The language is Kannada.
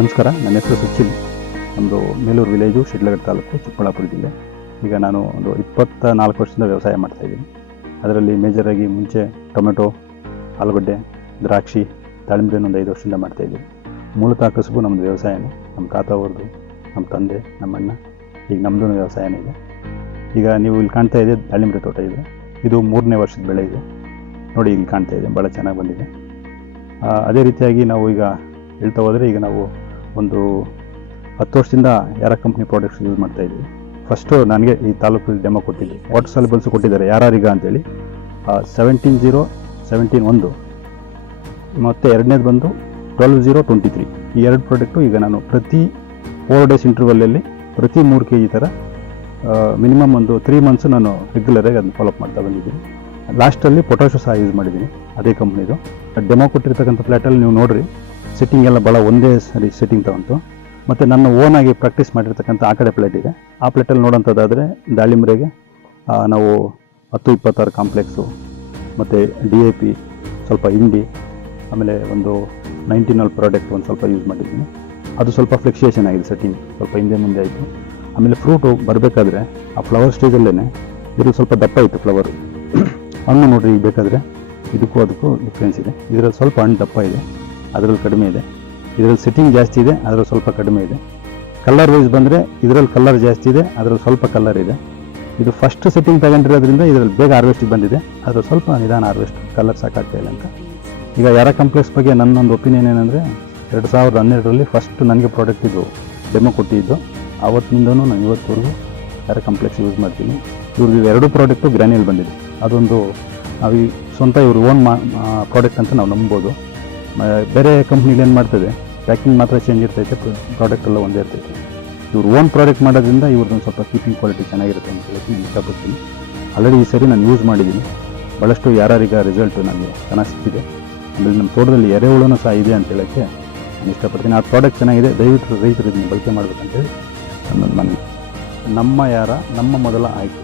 ನಮಸ್ಕಾರ, ನನ್ನ ಹೆಸರು ಸಚಿನ್. ನಮ್ಮದು ಮೇಲೂರು ವಿಲೇಜು, ಶಿಡ್ಲಘಟ್ಟ ತಾಲೂಕು, ಚಿಕ್ಕಬಳ್ಳಾಪುರ ಜಿಲ್ಲೆ. ಈಗ ನಾನು ಒಂದು 24 ವರ್ಷದಿಂದ ವ್ಯವಸಾಯ ಮಾಡ್ತಾಯಿದ್ದೀನಿ. ಅದರಲ್ಲಿ ಮೇಜರಾಗಿ ಮುಂಚೆ ಟೊಮೆಟೊ, ಆಲೂಗಡ್ಡೆ, ದ್ರಾಕ್ಷಿ, ದಾಳಿಂಬೆಯನ್ನು ಒಂದು 5 ವರ್ಷದಿಂದ ಮಾಡ್ತಾಯಿದ್ದೀನಿ. ಮೂಲತಃ ಕಸುಬು ನಮ್ಮದು ವ್ಯವಸಾಯನೇ. ನಮ್ಮ ತಾತ ಅವ್ರದ್ದು, ನಮ್ಮ ತಂದೆ, ನಮ್ಮಣ್ಣ, ಈಗ ನಮ್ಮದು ವ್ಯವಸಾಯನೇ ಇದೆ. ಈಗ ನೀವು ಇಲ್ಲಿ ಕಾಣ್ತಾ ಇದೆ ದಾಳಿಂಬೆ ತೋಟ ಇದೆ. ಇದು 3ನೇ ವರ್ಷದ ಬೆಳೆ ಇದೆ. ನೋಡಿ, ಇಲ್ಲಿ ಕಾಣ್ತಾ ಇದೆ, ಭಾಳ ಚೆನ್ನಾಗಿ ಬಂದಿದೆ. ಅದೇ ರೀತಿಯಾಗಿ ನಾವು ಈಗ ಹೇಳ್ತಾ ಹೋದರೆ, ಈಗ ನಾವು ಒಂದು 10 ವರ್ಷದಿಂದ ಯಾರ ಕಂಪ್ನಿ ಪ್ರಾಡಕ್ಟ್ಸ್ ಯೂಸ್ ಮಾಡ್ತಾಯಿದ್ದೀವಿ. ಫಸ್ಟು ನನಗೆ ಈ ತಾಲೂಕಲ್ಲಿ ಡೆಮೋ ಕೊಟ್ಟಿದ್ದು, ವಾಟರ್ ಸಾಲ್ಯುಬಲ್ಸು ಕೊಟ್ಟಿದ್ದಾರೆ ಯಾರೀಗ ಅಂತೇಳಿ. 17-0, 17-1 ಮತ್ತು ಎರಡನೇದು ಬಂದು 12-0-23. ಈ 2 ಪ್ರಾಡಕ್ಟು ಈಗ ನಾನು ಪ್ರತಿ 4 ಡೇಸ್ ಇಂಟರ್ವಲ್ಲಲ್ಲಿ ಪ್ರತಿ 3 kg ಥರ ಮಿನಿಮಮ್ ಒಂದು 3 ಮಂತ್ಸು ನಾನು ರೆಗ್ಯುಲರಾಗಿ ಅದನ್ನು ಫಾಲೋಅಪ್ ಮಾಡ್ತಾ ಬಂದಿದ್ದೀನಿ. ಲಾಸ್ಟಲ್ಲಿ ಪೊಟ್ಯಾಶೋ ಸಹ ಯೂಸ್ ಮಾಡಿದ್ದೀನಿ, ಅದೇ ಕಂಪ್ನಿದು. ಡೆಮೋ ಕೊಟ್ಟಿರ್ತಕ್ಕಂಥ ಫ್ಲ್ಯಾಟಲ್ಲಿ ನೀವು ನೋಡಿರಿ, ಸೆಟ್ಟಿಂಗ್ ಎಲ್ಲ ಭಾಳ ಒಂದೇ ಸರಿ ಸೆಟ್ಟಿಂಗ್ ತಗೊಂತು. ಮತ್ತು ನನ್ನ ಓನಾಗಿ ಪ್ರಾಕ್ಟೀಸ್ ಮಾಡಿರ್ತಕ್ಕಂಥ ಆ ಕಡೆ ಪ್ಲೇಟ್ ಇದೆ. ಆ ಪ್ಲೇಟಲ್ಲಿ ನೋಡೋಂಥದ್ದಾದರೆ ದಾಳಿಂಬೆಗೆ ನಾವು 10-26 ಕಾಂಪ್ಲೆಕ್ಸು ಮತ್ತು DAP, ಸ್ವಲ್ಪ ಹಿಂಡಿ, ಆಮೇಲೆ ಒಂದು 19 ಪ್ರಾಡಕ್ಟ್ ಒಂದು ಸ್ವಲ್ಪ ಯೂಸ್ ಮಾಡಿದ್ದೀನಿ. ಅದು ಸ್ವಲ್ಪ ಫ್ಲೆಕ್ಸಿಯೇಷನ್ ಆಗಿದೆ, ಸೆಟ್ಟಿಂಗ್ ಸ್ವಲ್ಪ ಹಿಂದೆ ಮುಂದೆ ಆಯಿತು. ಆಮೇಲೆ ಫ್ರೂಟು ಬರಬೇಕಾದ್ರೆ ಆ ಫ್ಲವರ್ ಸ್ಟೇಜಲ್ಲೇ ಇದ್ರಲ್ಲಿ ಸ್ವಲ್ಪ ದಪ್ಪ ಇತ್ತು ಫ್ಲವರು. ಹಣ್ಣು ನೋಡಿರಿ, ಈಗ ಬೇಕಾದರೆ ಇದಕ್ಕೂ ಅದಕ್ಕೂ ಡಿಫ್ರೆನ್ಸ್ ಇದೆ. ಇದರಲ್ಲಿ ಸ್ವಲ್ಪ ಹಣ್ಣು ದಪ್ಪ ಇದೆ, ಅದರಲ್ಲಿ ಕಡಿಮೆ ಇದೆ. ಇದರಲ್ಲಿ ಸೆಟ್ಟಿಂಗ್ ಜಾಸ್ತಿ ಇದೆ, ಅದರಲ್ಲಿ ಸ್ವಲ್ಪ ಕಡಿಮೆ ಇದೆ. ಕಲರ್ ವೈಸ್ ಬಂದರೆ ಇದರಲ್ಲಿ ಕಲರ್ ಜಾಸ್ತಿ ಇದೆ, ಅದರಲ್ಲಿ ಸ್ವಲ್ಪ ಕಲರ್ ಇದೆ. ಇದು ಫಸ್ಟ್ ಸೆಟ್ಟಿಂಗ್ ತಗೊಂಡಿರೋದ್ರಿಂದ ಇದರಲ್ಲಿ ಬೇಗ ಹಾರ್ವೆಸ್ಟಿಗೆ ಬಂದಿದೆ, ಅದರಲ್ಲಿ ಸ್ವಲ್ಪ ನಿಧಾನ ಹಾರ್ವೆಸ್ಟ್, ಕಲರ್ ಸಾಕಾಗ್ತಾ ಇಲ್ಲ ಅಂತ. ಈಗ ಯಾರ ಕಾಂಪ್ಲೆಕ್ಸ್ ಬಗ್ಗೆ ನನ್ನೊಂದು ಒಪಿನಿಯನ್ ಏನಂದರೆ, 2012ರಲ್ಲಿ ಫಸ್ಟ್ ನನಗೆ ಪ್ರಾಡಕ್ಟ್ ಇದು ಡೆಮೋ ಕೊಟ್ಟಿದ್ದು. ಆವತ್ತಿನಿಂದನೂ ನಾನು ಇವತ್ತುವರೆಗೂ ಯಾರ ಕಾಂಪ್ಲೆಕ್ಸ್ ಯೂಸ್ ಮಾಡ್ತೀನಿ. ಇವ್ರಿಗೆ 2 ಪ್ರಾಡಕ್ಟು ಗ್ರ್ಯಾನ್ಯೂಲ್ ಬಂದಿದೆ. ಅದೊಂದು ನಾವು ಈ ಸ್ವಂತ ಇವ್ರು ಓನ್ ಪ್ರಾಡಕ್ಟ್ ಅಂತ ನಾವು ನಂಬೋದು. ಬೇರೆ ಕಂಪ್ನಿಲಿ ಏನು ಮಾಡ್ತದೆ, ಪ್ಯಾಕಿಂಗ್ ಮಾತ್ರ ಚೇಂಜ್ ಇರ್ತೈತೆ, ಪ್ರಾಡಕ್ಟ್ ಎಲ್ಲ ಒಂದೇ ಇರ್ತೈತೆ. ಇವ್ರು ಓನ್ ಪ್ರಾಡಕ್ಟ್ ಮಾಡೋದ್ರಿಂದ ಇವ್ರದ್ದೊಂದು ಸ್ವಲ್ಪ ಕೀಪಿಂಗ್ ಕ್ವಾಲಿಟಿ ಚೆನ್ನಾಗಿರುತ್ತೆ ಅಂತ ಹೇಳಿ ನಾನು ಇಷ್ಟಪಡ್ತೀನಿ. ಆಲ್ರೆಡಿ ಈ ಸರಿ ನಾನು ಯೂಸ್ ಮಾಡಿದ್ದೀನಿ, ಭಾಳಷ್ಟು ಯಾರೀಗ ರಿಸಲ್ಟು ನನಗೆ ಚೆನ್ನಾಗಿ ಸಿಕ್ಕಿದೆ. ಆಮೇಲೆ ನಮ್ಮ ತೋಟದಲ್ಲಿ ಎರೆಹುಳನೂ ಸಹ ಇದೆ ಅಂತ ಹೇಳೋಕ್ಕೆ ನಾನು ಇಷ್ಟಪಡ್ತೀನಿ. ಆ ಪ್ರಾಡಕ್ಟ್ ಚೆನ್ನಾಗಿದೆ, ದಯವಿಟ್ಟು ರೈತರು ಇದನ್ನು ಬಳಕೆ ಮಾಡಬೇಕಂತೇಳಿ ನನ್ನೊಂದು ಮನವಿ. ನಮ್ಮ ಮೊದಲ ಆಯ್ಕೆ.